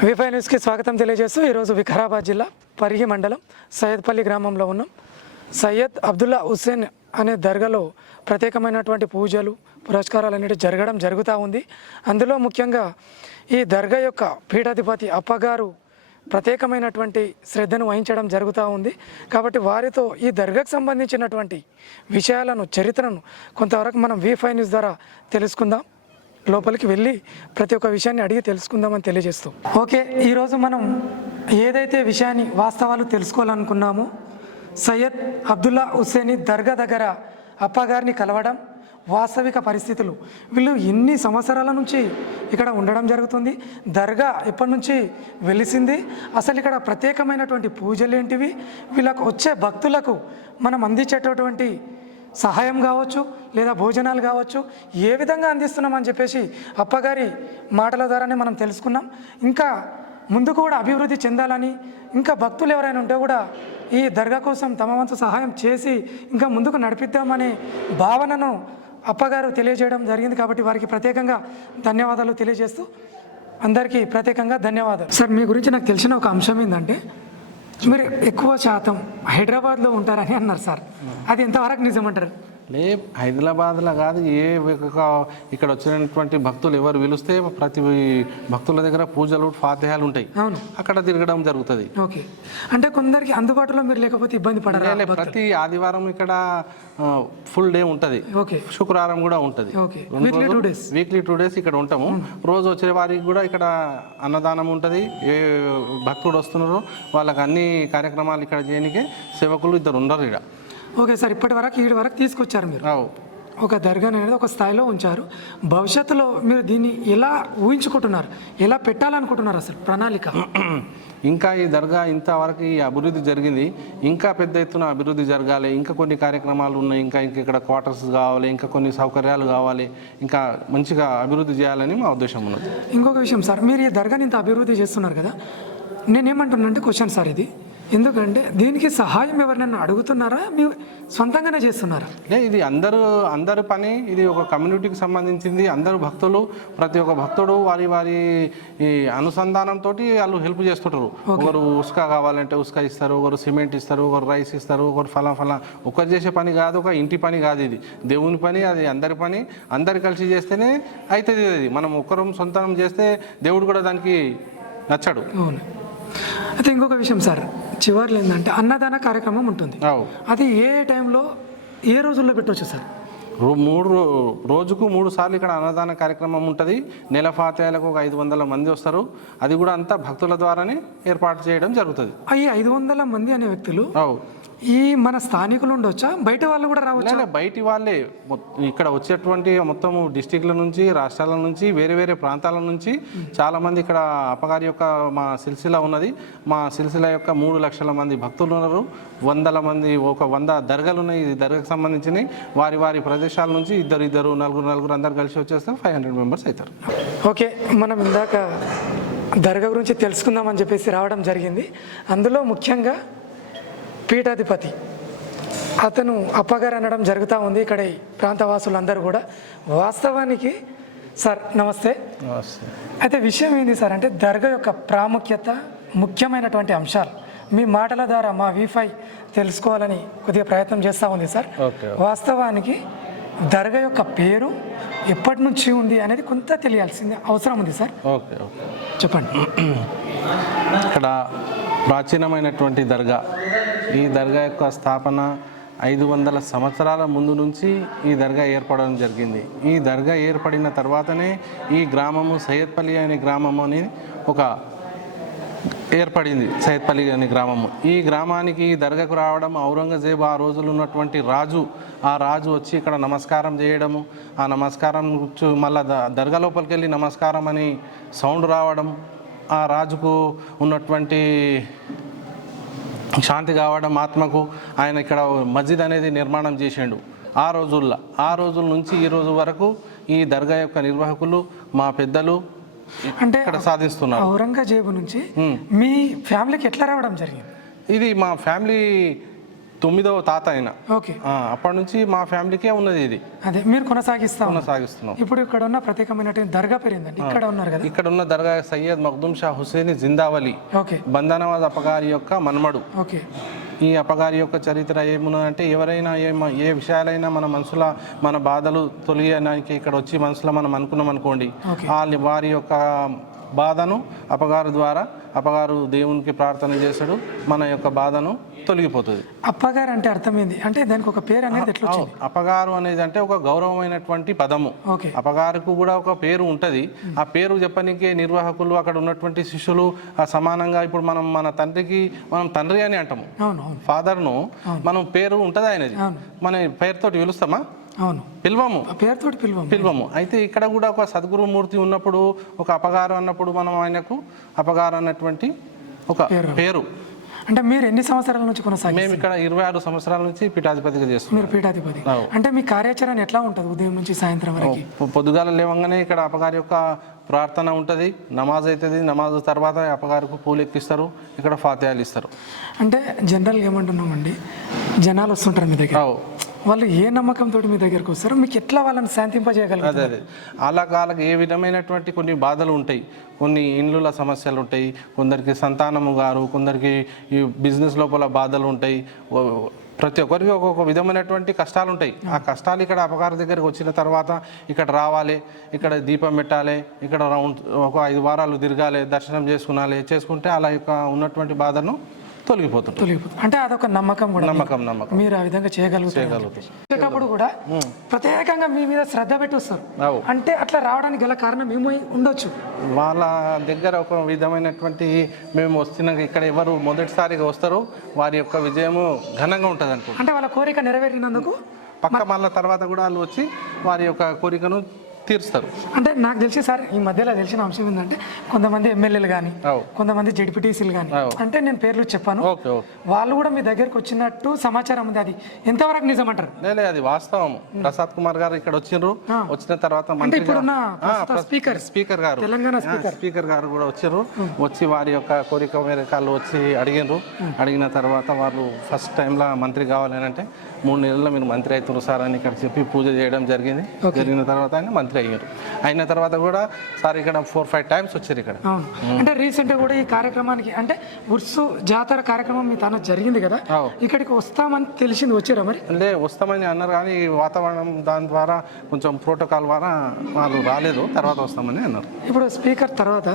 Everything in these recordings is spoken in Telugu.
V5 న్యూస్కి స్వాగతం తెలియజేస్తూ ఈరోజు వికారాబాద్ జిల్లా పరిగి మండలం సయ్యద్పల్లి గ్రామంలో ఉన్నాం. సయ్యద్ అబ్దుల్లా హుస్సేన్ అనే దర్గాలో ప్రత్యేకమైనటువంటి పూజలు పురస్కారాలు అనేవి జరుగుతూ ఉంది. అందులో ముఖ్యంగా ఈ దర్గా యొక్క పీఠాధిపతి అప్పగారు ప్రత్యేకమైనటువంటి శ్రద్ధను వహించడం జరుగుతూ ఉంది. కాబట్టి వారితో ఈ దర్గాకు సంబంధించినటువంటి విషయాలను చరిత్రను కొంతవరకు మనం V5 న్యూస్ ద్వారా తెలుసుకుందాం. లోపలికి వెళ్ళి ప్రతి ఒక్క విషయాన్ని అడిగి తెలుసుకుందామని తెలియజేస్తాం. ఓకే, ఈరోజు మనం ఏదైతే విషయాన్ని వాస్తవాలు తెలుసుకోవాలనుకున్నామో సయ్యద్ అబ్దుల్లా హుస్సేన్ దర్గా దగ్గర అప్పగారిని కలవడం, వాస్తవిక పరిస్థితులు, వీళ్ళు ఎన్ని సంవత్సరాల నుంచి ఇక్కడ ఉండడం జరుగుతుంది, దర్గా ఎప్పటి నుంచి వెలిసింది, అసలు ఇక్కడ ప్రత్యేకమైనటువంటి పూజలు ఏంటివి, వీళ్ళకు వచ్చే భక్తులకు మనం అందించేటటువంటి సహాయం కావచ్చు లేదా భోజనాలు కావచ్చు ఏ విధంగా అందిస్తున్నామని చెప్పేసి అప్పగారి మాటల ద్వారానే మనం తెలుసుకున్నాం. ఇంకా ముందుకు కూడా అభివృద్ధి చెందాలని, ఇంకా భక్తులు ఎవరైనా ఉంటే కూడా ఈ దర్గా కోసం తమ వంతు సహాయం చేసి ఇంకా ముందుకు నడిపిద్దామనే భావనను అప్పగారు తెలియజేయడం జరిగింది. కాబట్టి వారికి ప్రత్యేకంగా ధన్యవాదాలు తెలియజేస్తూ అందరికీ ప్రత్యేకంగా ధన్యవాదాలు. సార్, మీ గురించి నాకు తెలిసిన ఒక అంశం ఏంటంటే మీరు ఎక్కువ శాతం హైదరాబాద్లో ఉంటారని అన్నారు సార్, అది ఎంతవరకు నిజమంటారు? హైదరాబాద్లో కాదు, ఇక్కడ వచ్చినటువంటి భక్తులు ఎవరు పిలిస్తే ప్రతి భక్తుల దగ్గర పూజలు ఫాతిహాలు ఉంటాయి. అవును, అక్కడ తిరగడం జరుగుతుంది. ఓకే, అంటే కొందరికి అందుబాటులో మీరు లేకపోతే ఇబ్బంది పడాలి. ప్రతి ఆదివారం ఇక్కడ ఫుల్ డే ఉంటుంది, శుక్రవారం కూడా ఉంటుంది, వీక్లీ 2 days ఇక్కడ ఉంటాము. రోజు వచ్చే వారికి కూడా ఇక్కడ అన్నదానం ఉంటుంది. ఏ భక్తుడు వస్తున్నారో వాళ్ళకి అన్ని కార్యక్రమాలు ఇక్కడ చేయడానికి సేవకులు ఇద్దరు ఉండరు ఇక్కడ. ఓకే సార్, ఇప్పటి వరకు తీసుకొచ్చారు మీరు, ఒక దర్గా అనేది ఒక స్థాయిలో ఉంచారు. భవిష్యత్తులో మీరు దీన్ని ఎలా ఊహించుకుంటున్నారు, ఎలా పెట్టాలనుకుంటున్నారు అసలు ప్రణాళిక? ఇంకా ఈ దర్గా ఇంతవరకు ఈ అభివృద్ధి జరిగింది, ఇంకా పెద్ద ఎత్తున అభివృద్ధి జరగాలి. ఇంకా కొన్ని కార్యక్రమాలు ఉన్నాయి, ఇంకా ఇక్కడ క్వార్టర్స్ కావాలి, ఇంకా కొన్ని సౌకర్యాలు కావాలి, ఇంకా మంచిగా అభివృద్ధి చేయాలని మా ఉద్దేశం ఉన్నది. ఇంకొక విషయం సార్, మీరు ఈ దర్గాని ఇంత అభివృద్ధి చేస్తున్నారు కదా, నేనేమంటున్నా అంటే క్వశ్చన్ సార్ ఇది, ఎందుకంటే దీనికి సహాయం ఎవరినైనా అడుగుతున్నారా, మీరు సొంతంగానే చేస్తున్నారా? ఇది అందరి పని, ఇది ఒక కమ్యూనిటీకి సంబంధించింది. అందరూ భక్తులు, ప్రతి ఒక్క భక్తుడు వారి ఈ అనుసంధానంతో వాళ్ళు హెల్ప్ చేస్తుంటారు. ఒకరు ఉస్కా కావాలంటే ఉస్కా ఇస్తారు, ఒకరు సిమెంట్ ఇస్తారు, ఒకరు రైస్ ఇస్తారు, ఒకరు ఫలం ఒకరు చేసే పని కాదు, ఒక ఇంటి పని కాదు, ఇది దేవుని పని, అది అందరి పని. అందరు కలిసి చేస్తేనే అవుతుంది. అది మనం ఒక్కరం సొంతం చేస్తే దేవుడు కూడా దానికి నచ్చడు. అవును. అయితే ఇంకొక విషయం సార్, చివర్లో ఏంటంటే అన్నదాన కార్యక్రమం ఉంటుంది, అది ఏ టైంలో ఏ రోజుల్లో పెట్టవచ్చు సార్? రోజుకు 3 సార్లు ఇక్కడ అన్నదాన కార్యక్రమం ఉంటుంది. నెల ఫాతిహాలకు ఒక 500 మంది వస్తారు. అది కూడా అంతా భక్తుల ద్వారానే ఏర్పాటు చేయడం జరుగుతుంది. ఈ 500 మంది అనే వ్యక్తులు ఈ మన స్థానికులు ఉండొచ్చా, బయట వాళ్ళు కూడా రావచ్చు? బయటి వాళ్ళే ఇక్కడ వచ్చేటువంటి మొత్తం డిస్టిక్ల నుంచి, రాష్ట్రాల నుంచి, వేరే ప్రాంతాల నుంచి చాలామంది ఇక్కడ అప్పగారి యొక్క మా సిల్సిలా ఉన్నది. మా సిల్సిలా యొక్క 3 లక్షల మంది భక్తులు ఉన్నారు. 100 మంది, ఒక 100 దర్గాలు ఉన్నాయి. ఈ దర్గాకు సంబంధించిన వారి ప్రదేశాల నుంచి ఇద్దరు నలుగురు అందరు కలిసి వచ్చేస్తే 500 మెంబర్స్ అవుతారు. ఓకే, మనం ఇందాక దర్గా గురించి తెలుసుకుందామని చెప్పేసి రావడం జరిగింది. అందులో ముఖ్యంగా పీఠాధిపతి అతను అప్పగారు అనడం జరుగుతూ ఉంది. ఇక్కడ ప్రాంతవాసులందరూ కూడా వాస్తవానికి సార్ నమస్తే. అయితే విషయం ఏంది సార్ అంటే దర్గా యొక్క ప్రాముఖ్యత, ముఖ్యమైనటువంటి అంశాలు మీ మాటల ద్వారా మా V5 తెలుసుకోవాలని కొద్దిగా ప్రయత్నం చేస్తూ ఉంది సార్. వాస్తవానికి దర్గా యొక్క పేరు ఎప్పటి నుంచి ఉంది అనేది కొంత తెలియాల్సింది అవసరం ఉంది సార్. చెప్పండి. ఇక్కడ ప్రాచీనమైనటువంటి దర్గా, ఈ దర్గా యొక్క స్థాపన 500 సంవత్సరాల ముందు నుంచి ఈ దర్గా ఏర్పడడం జరిగింది. ఈ దర్గా ఏర్పడిన తర్వాతనే ఈ గ్రామము సయ్యద్పల్లి అనే గ్రామము అని ఒక ఏర్పడింది. సయ్యద్పల్లి అనే గ్రామము, ఈ గ్రామానికి ఈ దర్గాకు రావడం ఔరంగజేబు ఆ రోజులు ఉన్నటువంటి రాజు, ఆ రాజు వచ్చి ఇక్కడ నమస్కారం చేయడము, ఆ నమస్కారం మళ్ళీ దర్గా లోపలికి వెళ్ళి నమస్కారం అని సౌండ్ రావడం, ఆ రాజుకు ఉన్నటువంటి శాంతి కావడం ఆత్మకు, ఆయన ఇక్కడ మస్జిద్ అనేది నిర్మాణం చేసిండు. ఆ రోజుల నుంచి ఈ రోజు వరకు ఈ దర్గా యొక్క నిర్వాహకులు, మా పెద్దలు అంటే ఇక్కడ సాధిస్తున్నారు. ఔరంగజేబు నుంచి మీ ఫ్యామిలీకి ఎట్లా రావడం జరిగింది? ఇది మా ఫ్యామిలీ 9వ తాత ఆయన. ఓకే. అప్పటి నుంచి మా ఫ్యామిలీకే ఉన్నది ఇది. అదే మీరు కొనసాగిస్తున్నాం. ఇప్పుడు ఇక్కడ ఉన్న ప్రత్యేకమైనటువంటి దర్గా పేరు ఏంటంటే ఇక్కడ ఉన్నారు కదా, ఇక్కడ ఉన్న దర్గా సయ్యద్ మఖ్దూమ్ షా హుసేన్ జిందావలి, ఓకే, బందానవాజ్ అప్పగారి యొక్క మన్మడు. ఓకే. ఈ అప్పగారి యొక్క చరిత్ర ఏమున్నదంటే, ఎవరైనా ఏ విషయాలైనా మన మనసులో మన బాధలు తొలగడానికి ఇక్కడ వచ్చి మనసులో మనం అనుకున్నాం అనుకోండి, వారి యొక్క బాధను అప్పగారు ద్వారా అప్పగారు దేవునికి ప్రార్థన చేశాడు, మన యొక్క బాధను తొలగిపోతుంది. అప్పగారు అంటే అర్థమైంది అంటే దానికి ఒక పేరు అనేది ఎట్లా వచ్చింది? అప్పగారు అనేది అంటే ఒక గౌరవమైనటువంటి పదము. అప్పగారుకు కూడా ఒక పేరు ఉంటుంది. ఆ పేరు చెప్పడానికి నిర్వాహకులు అక్కడ ఉన్నటువంటి శిష్యులు సమానంగా, ఇప్పుడు మన తండ్రికి మనం తండ్రి అని అంటాము, ఫాదర్ను మనం పేరు ఉంటుంది ఆయనది, మన పేరుతోటి పిలుస్తామా? అవును, పిల్వము, పేరుతో పిల్వము. అయితే ఇక్కడ కూడా ఒక సద్గురుమూర్తి ఉన్నప్పుడు ఒక అపగారు అన్నప్పుడు మనం ఆయనకు అపగారు అన్నటువంటి ఒక పేరు. అంటే మీరు ఎన్ని సంవత్సరాల నుంచి కొనసాగి? మేము ఇక్కడ 26 సంవత్సరాల నుంచి పీఠాధిపతిగా చేస్తున్నాం. మీరు పీఠాధిపతి అంటే మీ కార్యాచరణ ఎట్లా ఉంటుంది ఉదయం నుంచి సాయంత్రం వరకు? పొద్దుగాల లేవంగానే ఇక్కడ అపగారి యొక్క ప్రార్థన ఉంటుంది, నమాజ్ అవుతుంది. నమాజ్ తర్వాత అపగారికి పూలు ఎక్కిస్తారు, ఇక్కడ ఫాతిహాలు ఇస్తారు. అంటే జనరల్గా ఏమంటున్నామండి, జనాలు వస్తుంటారు మీ దగ్గర, వాళ్ళు ఏ నమ్మకంతో మీ దగ్గరకు వస్తారో మీకు ఎట్లా వాళ్ళని శాంతింపజేయగలరు? అదే వాళ్ళకి ఏ విధమైనటువంటి కొన్ని బాధలు ఉంటాయి, కొన్ని ఇండ్ల సమస్యలు ఉంటాయి, కొందరికి సంతానము గారు, కొందరికి ఈ బిజినెస్ లోపల బాధలు ఉంటాయి, ప్రతి ఒక్కరికి ఒక్కొక్క విధమైనటువంటి కష్టాలు ఉంటాయి. ఆ కష్టాలు ఇక్కడ అపగారి దగ్గరికి వచ్చిన తర్వాత ఇక్కడ రావాలి, ఇక్కడ దీపం పెట్టాలి, ఇక్కడ ఒక 5 వారాలు తిరగాలి, దర్శనం చేసుకుంటే అలా యొక్క ఉన్నటువంటి బాధను తొలగిపోతుంది. అంటే అదొక నమ్మకం కూడా. నమ్మకం మీరు ఆ విధంగా చేయగలుగుతారు. కూడా ప్రత్యేకంగా మీ మీద శ్రద్ధ పెట్టి వస్తారు అంటే అట్లా రావడానికి గల కారణం ఏమో ఉండొచ్చు. వాళ్ళ దగ్గర ఒక విధమైనటువంటి మేము వస్తున్న ఇక్కడ ఎవరు మొదటిసారిగా వస్తారో వారి యొక్క విజయము ఘనంగా ఉంటుంది అనుకో. అంటే వాళ్ళ కోరిక నెరవేరినందుకు పక్క మళ్ళీ తర్వాత కూడా వాళ్ళు వచ్చి వారి యొక్క కోరికను తీరుస్తారు. అంటే నాకు తెలిసి సార్ ఈ మధ్యలో తెలిసిన అంశం ఏంటంటే కొంతమంది ఎమ్మెల్యేలు కానీ కొంతమంది జెడ్పీటీసీలు కానీ, అంటే నేను పేర్లు చెప్పాను, వాళ్ళు కూడా మీ దగ్గరకు వచ్చినట్టు సమాచారం ఉంది. అది ఎంతవరకు నిజం అంటారు? లేదు, అది వాస్తవం. ప్రసాద్ కుమార్ గారు ఇక్కడ వచ్చిండ్రు, వచ్చిన తర్వాత స్పీకర్ గారు, తెలంగాణ స్పీకర్ గారు కూడా వచ్చారు. వచ్చి వారి యొక్క కోరిక మేరకు వచ్చి అడిగినారు. అడిగిన తర్వాత వాళ్ళు ఫస్ట్ టైంలో మంత్రి కావాలని అంటే 3 నెలల్లో మీరు మంత్రి అవుతున్నారు సార్ అని ఇక్కడ చెప్పి పూజ చేయడం జరిగింది. జరిగిన తర్వాత ఆయన మంత్రి అయ్యారు. అయిన తర్వాత కూడా సార్ ఇక్కడ 4-5 టైమ్స్ వచ్చారు ఇక్కడ. అంటే రీసెంట్ గా కూడా ఈ కార్యక్రమానికి అంటే ఉర్సు జాతర కార్యక్రమం మీ తన జరిగింది కదా, ఇక్కడికి వస్తామని తెలిసింది, వచ్చారా మరి? అంటే వస్తామని అన్నారు కానీ వాతావరణం దాని ద్వారా కొంచెం ప్రోటోకాల్ ద్వారా వాళ్ళు రాలేదు, తర్వాత వస్తామని అన్నారు. ఇప్పుడు స్పీకర్ తర్వాత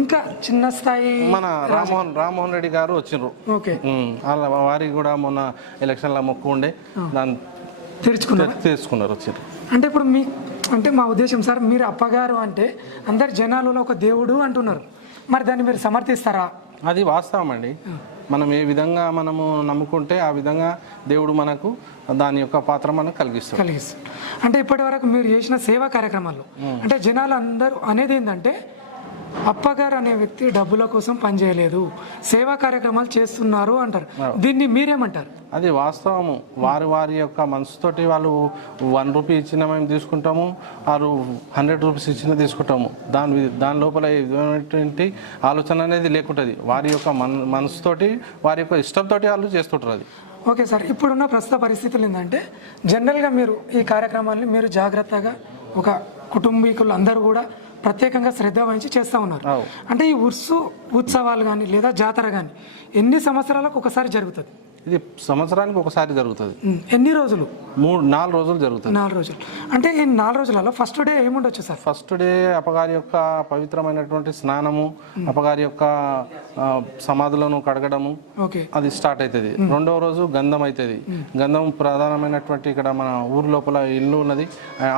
ఇంకా చిన్న స్థాయి మన రామ్మోహన్ రెడ్డి గారు వచ్చిండ్రు. వారికి కూడా మొన్న ఎలక్షన్ల మొక్కు ఉండే దాన్ని తీర్చుకున్నారు వచ్చారు. అంటే ఇప్పుడు మీ అంటే మా ఉద్దేశం సార్, మీరు అప్పగారు అంటే అందరు జనాలలో ఒక దేవుడు అంటున్నారు, మరి దాన్ని మీరు సమర్థిస్తారా? అది వాస్తవం అండి. మనం ఏ విధంగా మనము నమ్ముకుంటే ఆ విధంగా దేవుడు మనకు దాని యొక్క పాత్ర మనకు కలిగిస్తాం. అంటే ఇప్పటి వరకు మీరు చేసిన సేవా కార్యక్రమాల్లో అంటే జనాలు అందరూ అనేది ఏంటంటే అప్పగారు అనే వ్యక్తి డబ్బుల కోసం పనిచేయలేదు, సేవా కార్యక్రమాలు చేస్తున్నారు అంటారు. దీన్ని మీరేమంటారు? అది వాస్తవము. వారి యొక్క మనసుతోటి వాళ్ళు 1 రూపీ ఇచ్చిన మేము తీసుకుంటాము, వారు 100 రూపీస్ ఇచ్చిన తీసుకుంటాము. దాని లోపల ఏటువంటి ఆలోచన అనేది లేకుంటుంది. వారి యొక్క మనసుతోటి వారి యొక్క ఇష్టంతో వాళ్ళు చేస్తుంటారు అది. ఓకే సార్, ఇప్పుడున్న ప్రస్తుత పరిస్థితులు ఏంటంటే జనరల్గా మీరు ఈ కార్యక్రమాన్ని మీరు జాగ్రత్తగా ఒక కుటుంబీకులు అందరూ కూడా ప్రత్యేకంగా శ్రద్ధ వహించి చేస్తూ ఉన్నారు. అంటే ఈ ఉత్సవాలు కానీ లేదా జాతర కానీ ఎన్ని సంవత్సరాలకు ఒకసారి జరుగుతుంది? ఇది సంవత్సరానికి ఒకసారి జరుగుతుంది. ఎన్ని రోజులు? 4 రోజులు జరుగుతుంది. 4 రోజులు. అంటే ఈ 4 రోజులలో ఫస్ట్ డే ఏముండొచ్చు సార్? ఫస్ట్ డే అపగారి యొక్క పవిత్రమైనటువంటి స్నానము, అపగారి యొక్క సమాధులను కడగడము, అది స్టార్ట్ అవుతుంది. 2వ రోజు గంధం అవుతుంది. గంధం ప్రధానమైనటువంటి ఇక్కడ మన ఊరు లోపల ఇల్లు ఉన్నది,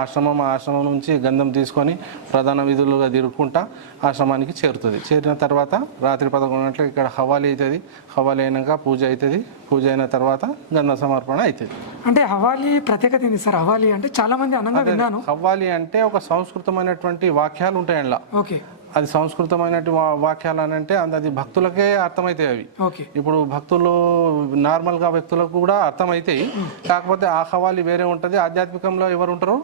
ఆశ్రమం నుంచి గంధం తీసుకొని ప్రధాన విధులుగా తిరుగుకుంటా ఆశ్రమానికి చేరుతుంది. చేరిన తర్వాత రాత్రి 11 గంటలకు ఇక్కడ హవాలి అవుతుంది. హవాలి అయినాక పూజ అవుతుంది. పూజ అయిన తర్వాత గంధ సమర్పణ అవుతుంది. అంటే హవాలి ప్రత్యేకత ఏంది సార్? హవాలి అంటే చాలా మంది అనంగా విన్నాను. హవాలి అంటే ఒక సంస్కృతమైనటువంటి వాక్యాలు ఉంటాయి అందులో. అది సంస్కృతమైన వాక్యాలు అని అంటే అది భక్తులకే అర్థమవుతాయి అవి. ఇప్పుడు భక్తులు నార్మల్గా వ్యక్తులకు కూడా అర్థమవుతాయి. కాకపోతే ఆ హవాలి వేరే ఉంటుంది. ఆధ్యాత్మికంలో ఎవరు ఉంటారో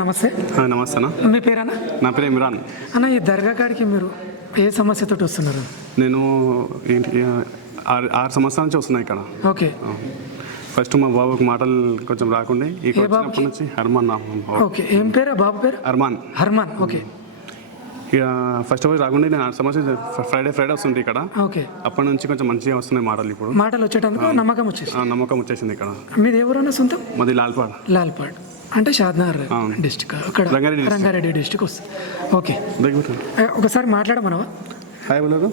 నమస్తే నమస్తే అన్న. మీ పేరన్నా? నా పేరు ఇమ్రాన్. అన్న ఈ దర్గా కాడికి మీరు ఏ సమస్యతో వస్తున్నారు? నేను ఆరు సంవత్సరాల నుంచి వస్తున్నాయి ఇక్కడ. ఓకే. ఫస్ట్ మా బాబుకి మాటలు కొంచెం రాకుండే ఇక్కడ వచ్చినప్పటి నుంచి హర్మాన్ ఓకే. ఏం పేరు బాబు పేరు? హర్మాన్. ఓకే. ఇక ఫస్ట్ ఆఫ్ ఆల్ రాకుండే నేను 6 సంవత్సరాలు ఫ్రైడే వస్తుంటే ఇక్కడ. ఓకే. అప్పటి నుంచి కొంచెం మంచిగా వస్తున్నాయి మాటలు. ఇప్పుడు మాటలు వచ్చేటందుకు నమ్మకం వచ్చేసి నమ్మకం వచ్చేసింది ఇక్కడ. మీది ఎవరన్నా సొంతం? మాది లాల్పాడ్ అంటే షాద్నగర్ డిస్టిక్, అక్కడ రంగారెడ్డి డిస్టిక్ వస్తుంది. ఓకే. ఒకసారి మాట్లాడమనవా? హాయ్ బోలో.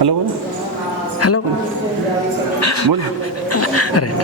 Hello hello. బోల్. రైట్.